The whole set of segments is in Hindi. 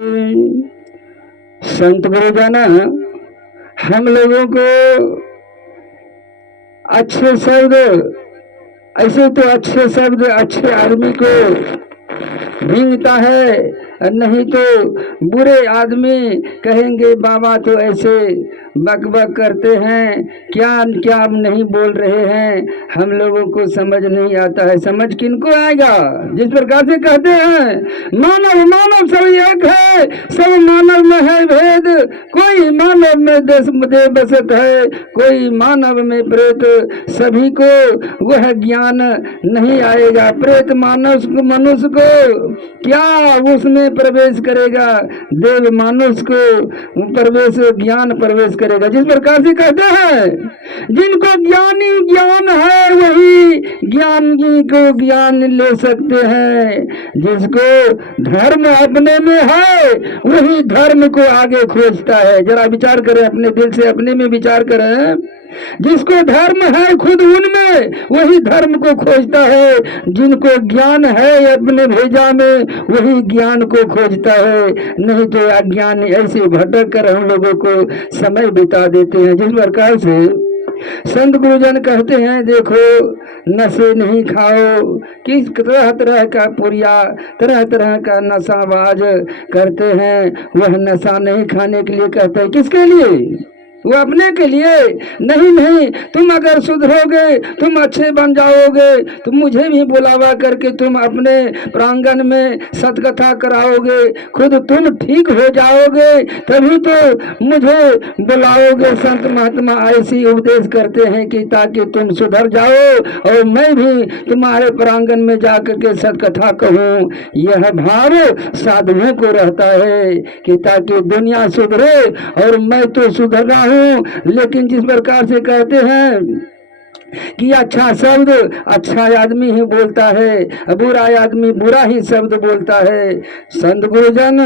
संत गुरुजन हम लोगों को अच्छे शब्द, ऐसे तो अच्छे शब्द अच्छे आदमी को भींगता है, नहीं तो बुरे आदमी कहेंगे बाबा तो ऐसे बक बक करते हैं, क्या क्या नहीं बोल रहे हैं, हम लोगों को समझ नहीं आता है। समझ किनको आएगा? जिस प्रकार से कहते हैं मानव मानव सब एक है, सब मानव में है भेद, कोई मानव में देव बसत है, कोई मानव में प्रेत, सभी को वह ज्ञान नहीं आएगा। प्रेत मानव मनुष्य को क्या उसमें प्रवेश करेगा, देव मानुष को प्रवेश ज्ञान प्रवेश करेगा। जिस प्रकार से कहते हैं जिनको ज्ञानी ज्ञान है वही ज्ञानी को ज्ञान ले सकते हैं, जिसको धर्म अपने में है वही धर्म को आगे खोजता है। जरा विचार करें, अपने दिल से अपने में विचार करें। जिसको धर्म है खुद उनमें वही धर्म को खोजता है, जिनको ज्ञान है अपने भेजा में वही ज्ञान को खोजता है, नहीं तो अज्ञान ऐसे भटक कर हम लोगों को समय बिता देते हैं। जिस प्रकार से संत गुरुजन कहते हैं देखो नशे नहीं खाओ, किस तरह तरह का पुरिया तरह तरह का नशाबाज करते हैं, वह नशा नहीं खाने के लिए कहते हैं। किसके लिए? वो अपने के लिए नहीं। नहीं, तुम अगर सुधरोगे, तुम अच्छे बन जाओगे, तुम मुझे भी बुलावा करके तुम अपने प्रांगण में सतकथा कराओगे, खुद तुम ठीक हो जाओगे तभी तो मुझे बुलाओगे। संत महात्मा ऐसी उपदेश करते हैं कि ताकि तुम सुधर जाओ और मैं भी तुम्हारे प्रांगण में जाकर के सतकथा कहूँ। यह भाव साधुओं को रहता है कि ताकि दुनिया सुधरे और मैं तो सुधर रहा हूँ। लेकिन जिस प्रकार से कहते हैं कि अच्छा शब्द अच्छा आदमी ही बोलता है, बुरा आदमी बुरा ही शब्द बोलता है। संत गुरुजन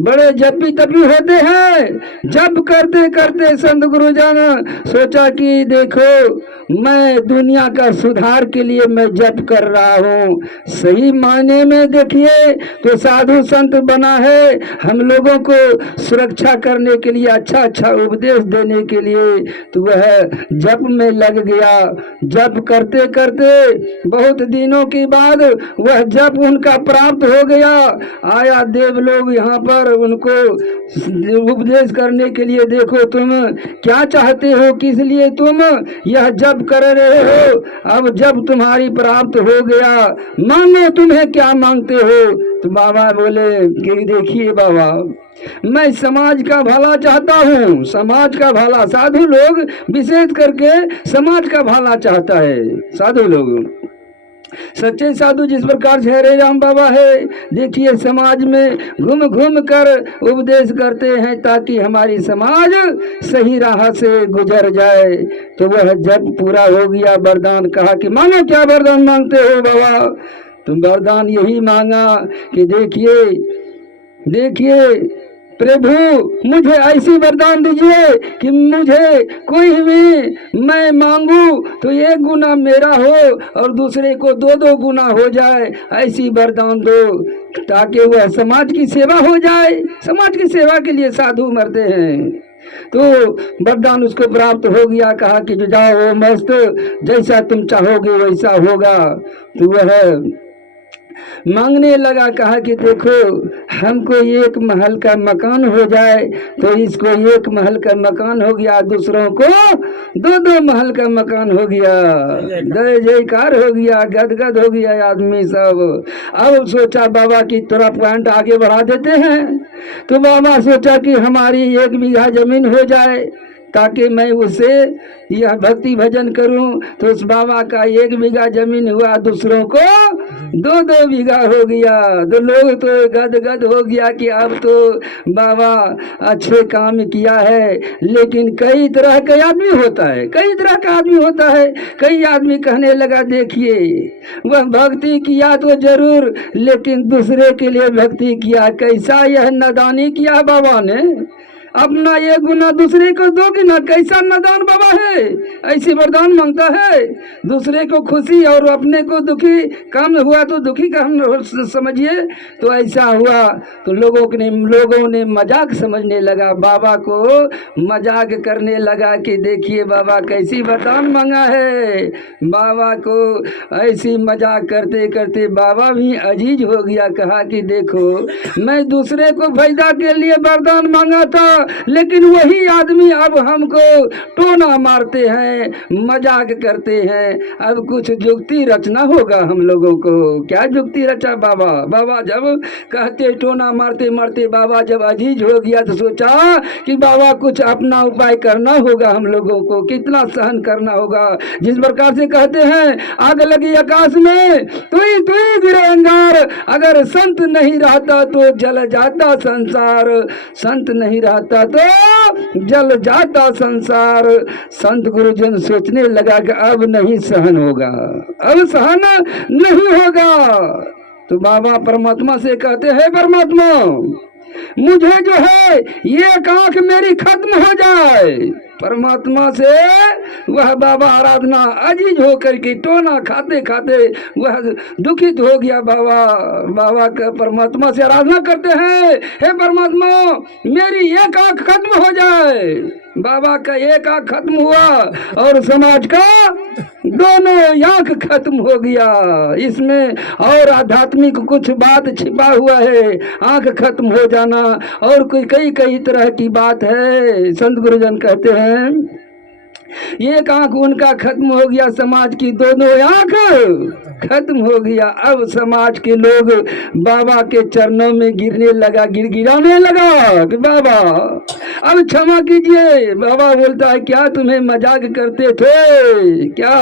बड़े जपी तपी होते हैं। जप करते करते संत गुरुजन सोचा कि देखो मैं दुनिया का सुधार के लिए मैं जप कर रहा हूँ। सही मायने में देखिए तो साधु संत बना है हम लोगों को सुरक्षा करने के लिए, अच्छा अच्छा उपदेश देने के लिए, तो वह जप में लग गया। जप करते करते बहुत दिनों के बाद वह जप उनका प्राप्त हो गया। आया देव लोग यहाँ पर उनको उपदेश करने के लिए, देखो तुम क्या चाहते हो, किस लिए तुम यह जप कर रहे हो, अब जब तुम्हारी प्राप्त हो गया मांगो, तुम्हें क्या मांगते हो? तो बाबा बोले कि देखिए बाबा मैं समाज का भला चाहता हूँ, समाज का भला। साधु लोग विशेष करके समाज का भला चाहता है। साधु लोग सच्चे साधु जिस प्रकार से हरे राम बाबा है, देखिए समाज में घूम घूम कर उपदेश करते हैं ताकि हमारी समाज सही राह से गुजर जाए। तो वह जब पूरा हो गया वरदान कहा कि मांगो, क्या वरदान मांगते हो बाबा? तुम वरदान यही मांगा कि देखिए देखिए प्रभु मुझे ऐसी वरदान दीजिए कि मुझे कोई भी मैं मांगू तो एक गुना मेरा हो और दूसरे को दो दो गुना हो जाए, ऐसी वरदान दो ताकि वह समाज की सेवा हो जाए। समाज की सेवा के लिए साधु मरते हैं। तो वरदान उसको प्राप्त हो गया। कहा कि जो जाओ मस्त, जैसा तुम चाहोगे वैसा होगा। तो वह मांगने लगा, कहा कि देखो हमको एक महल का मकान हो जाए, तो इसको एक महल का मकान हो गया, दूसरों को दो दो महल का मकान हो गया। जय जयकार हो गया, गदगद हो गया आदमी सब। अब सोचा बाबा की थोड़ा पॉइंट आगे बढ़ा देते हैं। तो बाबा सोचा कि हमारी 1 बीघा जमीन हो जाए ताकि मैं उससे यह भक्ति भजन करूं। तो उस बाबा का 1 बीघा जमीन हुआ, दूसरों को 2-2 बीघा हो गया। तो लोग तो गदगद हो गया कि अब तो बाबा अच्छे काम किया है। लेकिन कई तरह का आदमी होता है, कई तरह का आदमी होता है। कई आदमी कहने लगा देखिए वह भक्ति किया तो जरूर, लेकिन दूसरे के लिए भक्ति किया, कैसा यह नादानी किया बाबा ने। अपना ये गुना दूसरे को दोगे ना, कैसा नादान बाबा है, ऐसी वरदान मांगता है। दूसरे को खुशी और अपने को दुखी, काम हुआ तो दुखी का हम समझिए, तो ऐसा हुआ तो लोगों ने मजाक समझने लगा, बाबा को मजाक करने लगा कि देखिए बाबा कैसी वरदान मांगा है। बाबा को ऐसी मजाक करते करते बाबा भी अजीज हो गया, कहा कि देखो मैं दूसरे को फायदा के लिए वरदान मांगा था, लेकिन वही आदमी अब हमको टोना मारते हैं, मजाक करते हैं। अब कुछ जुक्ति रचना होगा हम लोगों को। क्या जुक्ति रचा बाबा? बाबा जब कहते टोना मारते मारते बाबा जब अजीज हो गया तो सोचा कि बाबा कुछ अपना उपाय करना होगा, हम लोगों को कितना सहन करना होगा। जिस प्रकार से कहते हैं आग लगी आकाश में तुई तुई गिरे अंगार, अगर संत नहीं रहता तो जल जाता संसार, संत नहीं रहता तो जल जाता संसार। संत गुरुजन सोचने लगा कि अब नहीं सहन होगा, अब सहन नहीं होगा। तो बाबा परमात्मा से कहते हैं परमात्मा मुझे जो है ये आंख मेरी खत्म हो जाए। परमात्मा से वह बाबा आराधना अजीज होकर के टोना खाते खाते वह दुखित हो गया। बाबा का परमात्मा से आराधना करते हैं, हे परमात्मा मेरी एक आंख खत्म हो जाए। बाबा का एक आंख खत्म हुआ और समाज का दोनों आंख खत्म हो गया। इसमें और आध्यात्मिक कुछ बात छिपा हुआ है, आंख खत्म हो जाना और कोई कई तरह की बात है। संत गुरुजन कहते हैं एक आंख उनका खत्म हो गया, समाज की दोनों आंख खत्म हो गया। अब समाज के लोग बाबा के चरणों में गिरने लगा, गिड़गिड़ाने लगा कि बाबा अब क्षमा कीजिए। बाबा बोलता है क्या तुम्हें मजाक करते थे, क्या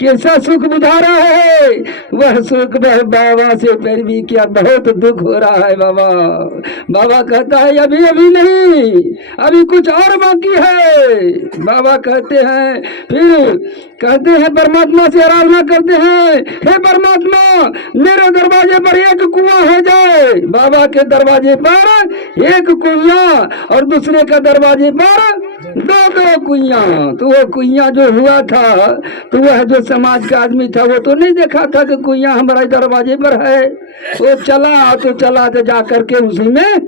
कैसा सुख बुझा रहा है? वह सुख वह बाबा से पैरवी किया, बहुत दुख हो रहा है बाबा। बाबा कहता है अभी अभी नहीं, अभी कुछ और बाकी है। बाबा कहते हैं फिर कहते हैं परमात्मा से आराधना करते हैं, हे परमात्मा मेरे दरवाजे पर एक कुआं हो जाए। बाबा के दरवाजे पर एक कुआं और दूसरे का दरवाजे पर दो कुइयां। तो वो कुइयां जो हुआ था तो वह जो समाज का आदमी था वो तो नहीं देखा था कि कुइयां हमारे दरवाजे पर है। वो चला तो जा करके उसी में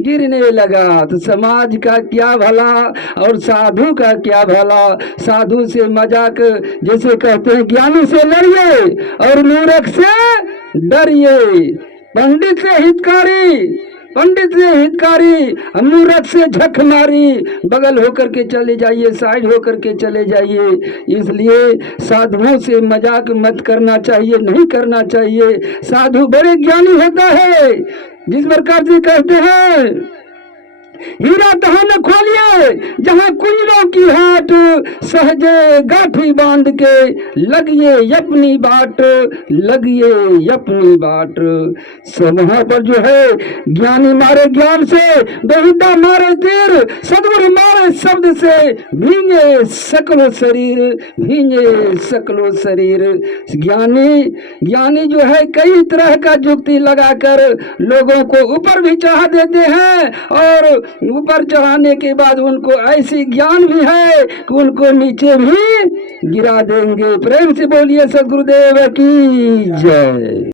गिरने लगा। तो समाज का क्या भला और साधु का क्या भला। साधु से मजाक, जैसे कहते हैं ज्ञानी से लड़िए और मूर्ख से डरिए, पंडित से हितकारी मूर्ख से झक मारी, बगल होकर के चले जाइए, साइड होकर के चले जाइए। इसलिए साधुओं से मजाक मत करना चाहिए, नहीं करना चाहिए। साधु बड़े ज्ञानी होता है। जिस प्रकार से कहते हैं हीरा तहाँ न खोलिए जहाँ कुंजरों की हाट, सहजे गाठी बांध के लगिए अपनी बाट, सब वहाँ पर जो है ज्ञानी मारे ज्ञान से, बेहुदा मारे तीर, सदगुरु मारे शब्द से, भींगे सकलो शरीर। ज्ञानी जो है कई तरह का जुक्ति लगाकर लोगों को ऊपर भी चढ़ा देते हैं और ऊपर चढ़ाने के बाद उनको ऐसी ज्ञान भी है कि उनको नीचे भी गिरा देंगे। प्रेम से बोलिए सदगुरुदेव की जय।